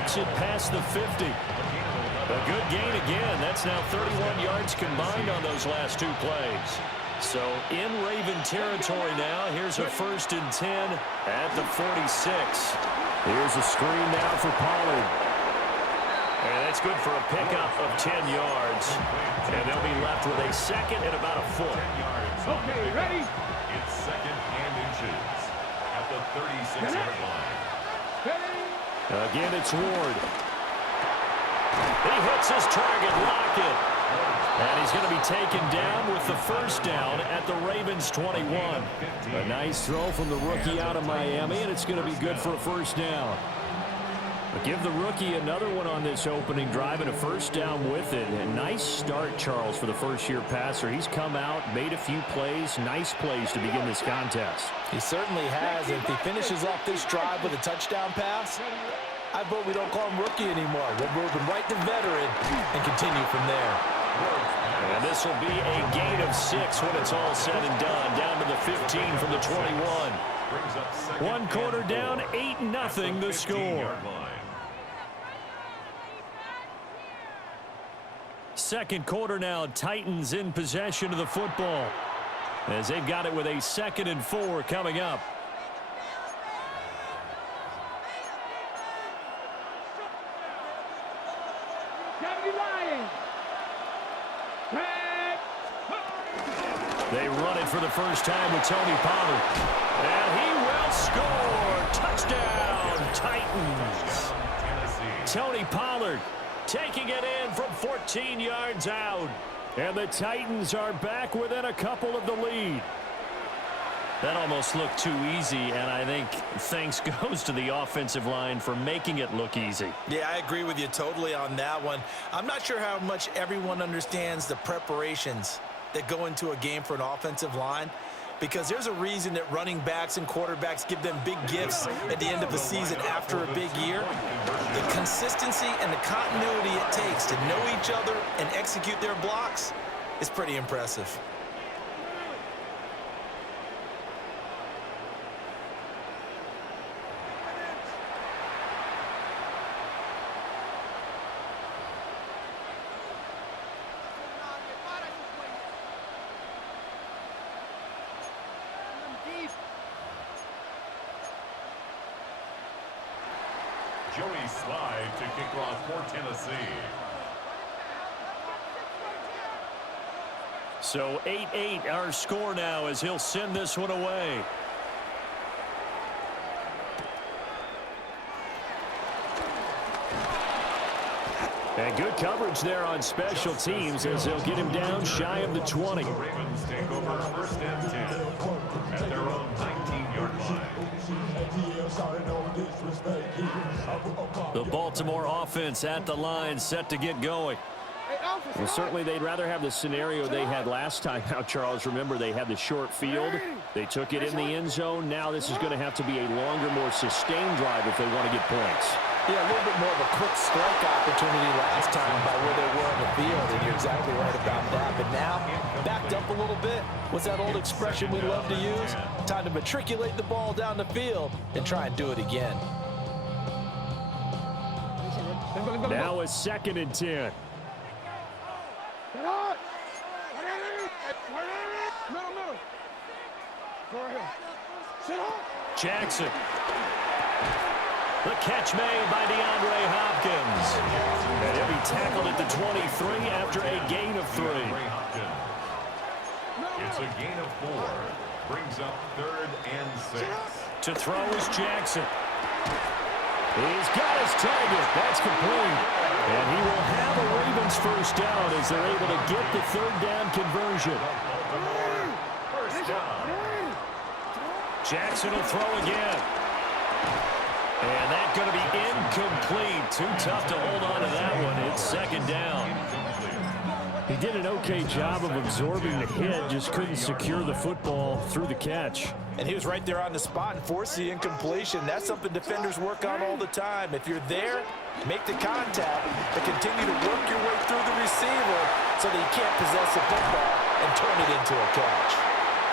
works it past the 50. A good gain again. That's now 31 yards combined on those last two plays. So in Raven territory now. Here's a 1st and 10 at the 46. Here's a screen now for Pollard. And that's good for a pickup of 10 yards. And they'll be left with a second and about a foot. Okay, ready? It's 2nd and inches at the 36-yard line. Again, it's Ward. He hits his target, Lockett. And he's going to be taken down with the 1st down at the Ravens 21. A nice throw from the rookie out of Miami, and it's going to be good for a 1st down. But give the rookie another one on this opening drive and a 1st down with it. A nice start, Charles, for the first-year passer. He's come out, made a few plays, nice plays to begin this contest. He certainly has. And if he finishes off this drive with a touchdown pass, I vote we don't call him rookie anymore. We'll move him right to veteran and continue from there. And this will be a gain of 6 when it's all said and done. Down to the 15 from the 21. One quarter down, 8-0 the score. Second quarter now, Titans in possession of the football as they've got it with a 2nd and 4 coming up. They run it for the first time with Tony Pollard. And he will score. Touchdown, Titans. Tony Pollard taking it in from 14 yards out. And the Titans are back within a couple of the lead. That almost looked too easy, and I think thanks goes to the offensive line for making it look easy. Yeah, I agree with you totally on that one. I'm not sure how much everyone understands the preparations that go into a game for an offensive line, because there's a reason that running backs and quarterbacks give them big gifts at the end of the season after a big year. The consistency and the continuity it takes to know each other and execute their blocks is pretty impressive. Joey Slide to kick off for Tennessee. So 8-8 our score now as he'll send this one away. And good coverage there on special teams as they'll get him down shy of the 20. The Ravens take over 1st and 10 at their own 19-yard line. The Baltimore offense at the line, set to get going. Well, certainly they'd rather have the scenario they had last time. Now, Charles, remember they had the short field. They took it in the end zone. Now this is going to have to be a longer, more sustained drive if they want to get points. Yeah, a little bit more of a quick strike opportunity last time by where they were on the field, and you're exactly right about that. But now, backed up a little bit. What's that old expression we love to use? Time to matriculate the ball down the field and try and do it again. Now a 2nd and 10. Jackson. The catch made by DeAndre Hopkins. And he'll be tackled at the 23 after a gain of 3. It's a gain of 4. Brings up 3rd and 6. To throw is Jackson. He's got his target. That's complete. And he will have a Ravens 1st down as they're able to get the 3rd down conversion. First down. Jackson will throw again. And that's going to be incomplete. Too tough to hold on to that one. It's 2nd down. He did an okay job of absorbing the hit, just couldn't secure the football through the catch. And he was right there on the spot and forced the incompletion. That's something defenders work on all the time. If you're there, make the contact, but continue to work your way through the receiver so that you can't possess the football and turn it into a catch.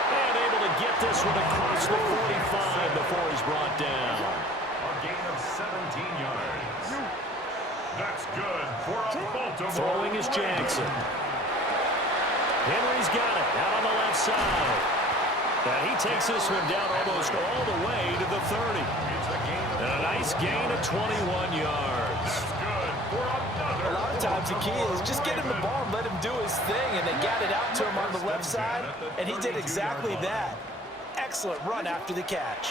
And able to get this one across the 45 before he's brought down. A gain of 17 yards. That's good for a Baltimore. Throwing is Jackson. Henry's got it out on the left side. And he takes this one down almost all the way to the 30. And a nice gain of 21 yards. That's good for another. A lot of times the key is just get him the ball and let him do his thing, and they got it out to him on the left side, and he did exactly that. Excellent run after the catch.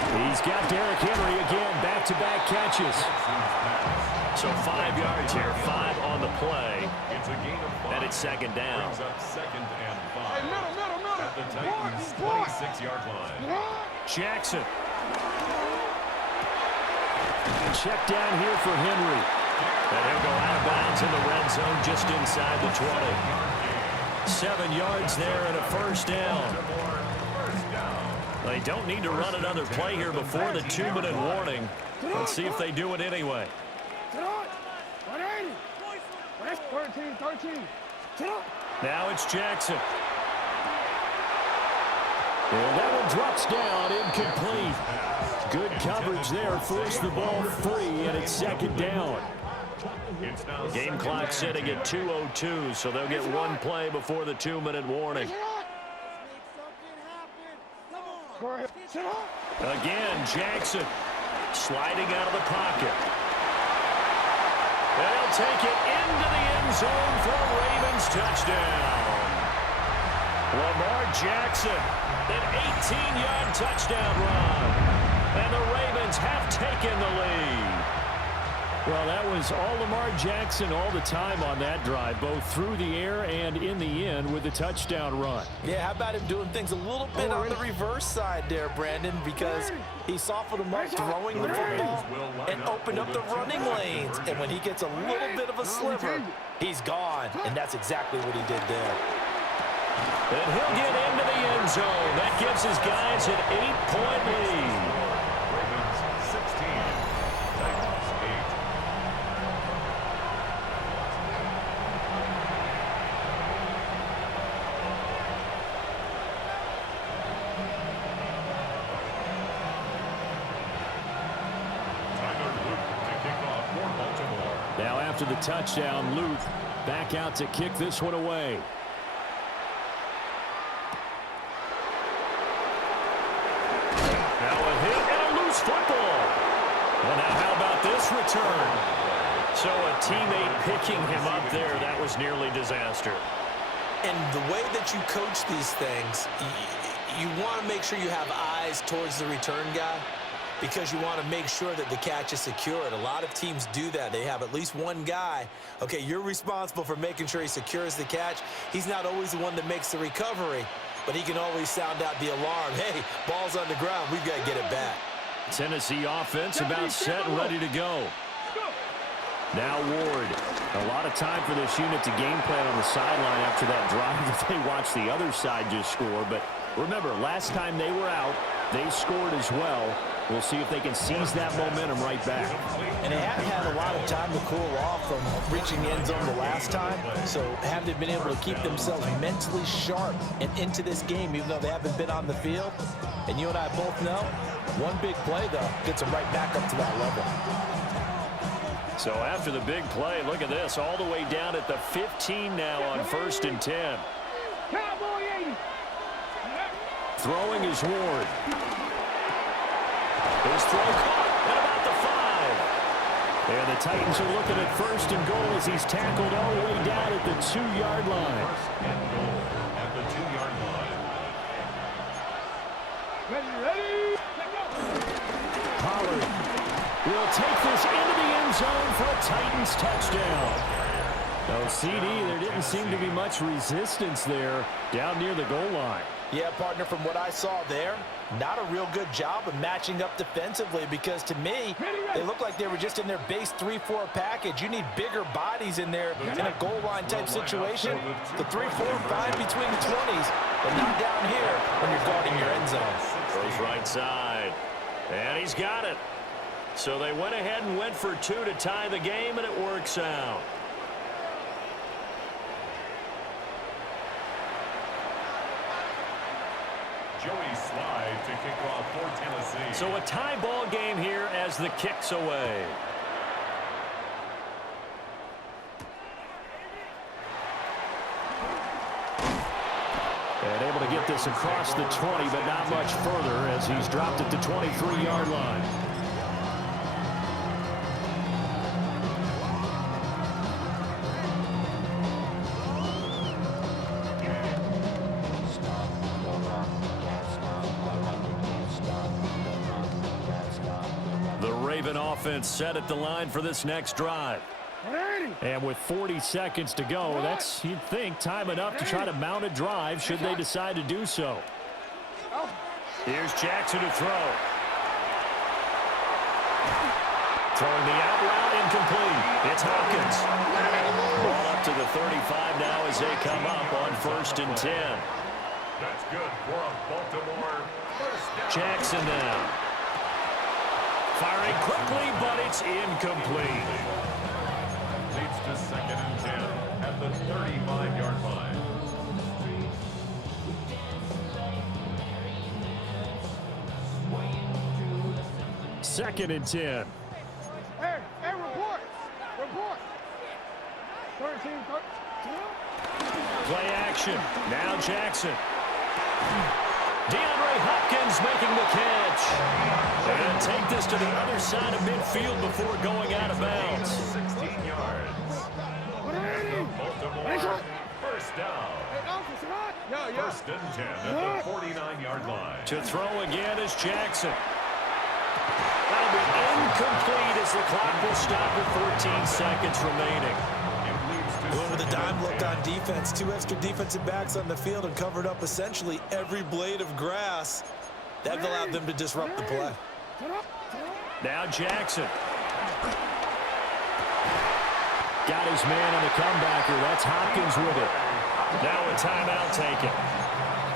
He's got Derrick Henry again, back-to-back catches. So 5 yards here, 5 on the play. It's a gain of 5. And it's second down. Brings up 2nd and 5. Hey, middle. At the Titans' 26-yard line. Jackson. Check down here for Henry. And he'll go out of bounds in the red zone just inside the 20. 7 yards there and a first down. They don't need to run another play here before the 2-minute warning. Let's see if they do it anyway. 13. Now it's Jackson. And that one drops down, incomplete. Good coverage there, forced the ball free, and it's second down. Game clock sitting at 2:02, so they'll get one play before the 2-minute warning. Again, Jackson sliding out of the pocket. They'll take it into the end zone for a Ravens touchdown. Lamar Jackson, an 18-yard touchdown run. And the Ravens have taken the lead. Well, that was all Lamar Jackson all the time on that drive, both through the air and in the end with a touchdown run. Yeah, how about him doing things a little bit on the reverse side there, Brandon, because he softened him up throwing the football and opened up the running lanes. And when he gets a little bit of a sliver, he's gone. And that's exactly what he did there. And he'll get into the end zone. That gives his guys an 8-point lead. Ravens 16, Titans 8. Tyler Luke to kick off for Baltimore. Now after the touchdown, Luke back out to kick this one away. Now a hit and a loose football. Well, now how about this return? So a teammate picking him up there, that was nearly disaster. And the way that you coach these things, you want to make sure you have eyes towards the return guy because you want to make sure that the catch is secured. A lot of teams do that. They have at least one guy. Okay, you're responsible for making sure he secures the catch. He's not always the one that makes the recovery, but he can always sound out the alarm. Hey, ball's on the ground. We've got to get it back. Tennessee offense about set and ready to go. Now Ward. A lot of time for this unit to game plan on the sideline after that drive that they watched the other side just score. But remember, last time they were out, they scored as well. We'll see if they can seize that momentum right back. And they haven't had a lot of time to cool off from reaching the end zone the last time, so haven't been able to keep themselves mentally sharp and into this game, even though they haven't been on the field. And you and I both know, one big play, though, gets them right back up to that level. So after the big play, look at this, all the way down at the 15 now on 1st and 10. Cowboy 80. Throwing is Ward. His throw caught at about the 5. And the Titans are looking at 1st and goal as he's tackled all the way down at the 2-yard line. 1st and goal at the 2-yard line. Ready. Pollard will take this into the end zone for a Titans touchdown. Oh, CD, there didn't seem to be much resistance there down near the goal line. Yeah, partner, from what I saw there, not a real good job of matching up defensively because to me, they look like they were just in their base 3-4 package. You need bigger bodies in there in a goal line type situation. The 3-4 fine between the 20s, but not down here when you're guarding your end zone. Goes right side. And he's got it. So they went ahead and went for 2 to tie the game, and it works out. Joey Slide to kick off for Tennessee. So a tie ball game here as the kick's away. And able to get this across the 20, but not much further as he's dropped at the 23-yard line. The Raven offense set at the line for this next drive. And with 40 seconds to go, that's, you'd think, time enough to try to mount a drive should they decide to do so. Here's Jackson to throw. Throwing the out route, incomplete. It's Hopkins. Ball up to the 35 now as they come up on 1st and 10. That's good for a Baltimore first down. Jackson now. Firing quickly, but it's incomplete. Leads to 2nd and 10 at the 35-yard line. Second and 10. Hey, report. Report. 13. Play action. Now Jackson. DeAndre Hopkins making the catch. And take this to the other side of midfield before going out of bounds. 16 yards. Baltimore first down. First and 10 at the 49-yard line. To throw again is Jackson. That'll be incomplete as the clock will stop with 14 seconds remaining. Going with a dime look on defense. 2 extra defensive backs on the field and covered up essentially every blade of grass. That allowed them to disrupt the play. Now Jackson. Got his man on the comebacker. That's Hopkins with it. Now a timeout taken.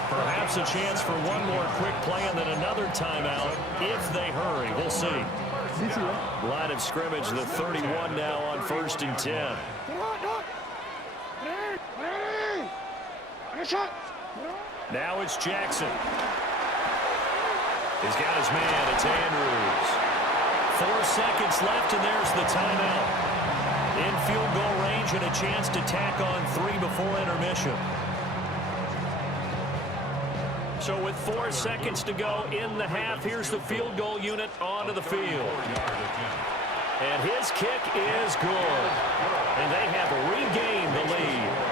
Perhaps a chance for one more quick play and then another timeout if they hurry. We'll see. Line of scrimmage, the 31 now on 1st and 10. Now it's Jackson. He's got his man. It's Andrews. 4 seconds left, and there's the timeout. In field goal range and a chance to tack on 3 before intermission. So with 4 seconds to go in the half, here's the field goal unit onto the field. And his kick is good. And they have regained the lead.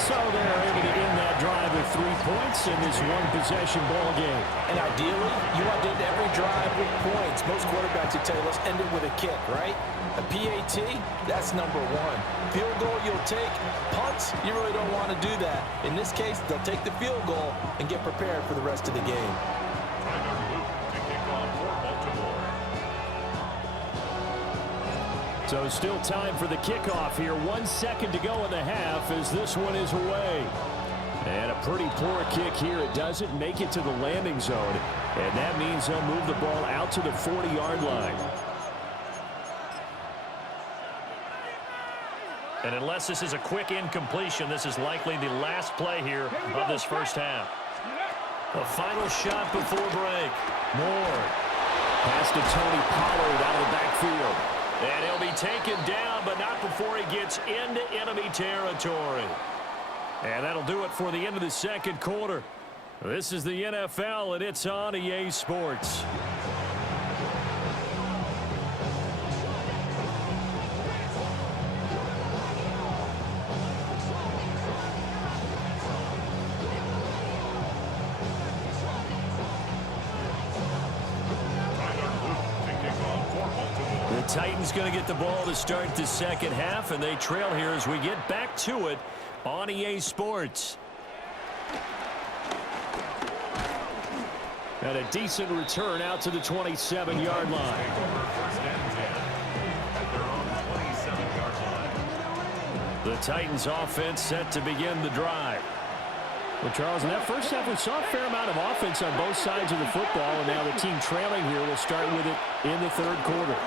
So they're able to end that drive with 3 points in this one-possession ball game. And ideally, you want to end every drive with points. Most quarterbacks would tell you, let's end it with a kick, right? A PAT, that's number 1. Field goal you'll take. Punts, you really don't want to do that. In this case, they'll take the field goal and get prepared for the rest of the game. So still time for the kickoff here. 1 second to go in the half as this one is away. And a pretty poor kick here. It doesn't make it to the landing zone. And that means they'll move the ball out to the 40-yard line. And unless this is a quick incompletion, this is likely the last play here of this first half. A final shot before break. Moore. Pass to Tony Pollard out of the backfield. And he'll be taken down, but not before he gets into enemy territory. And that'll do it for the end of the second quarter. This is the NFL, and it's on EA Sports. The Titans going to get the ball to start the second half, and they trail here as we get back to it on EA Sports. And a decent return out to the 27-yard line. The Titans offense set to begin the drive. Well, Charles, in that first half, we saw a fair amount of offense on both sides of the football, and now the team trailing here will start with it in the third quarter.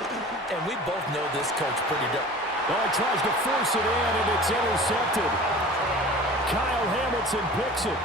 And we both know this coach pretty good. Oh, he tries to force it in, and it's intercepted. Kyle Hamilton picks it.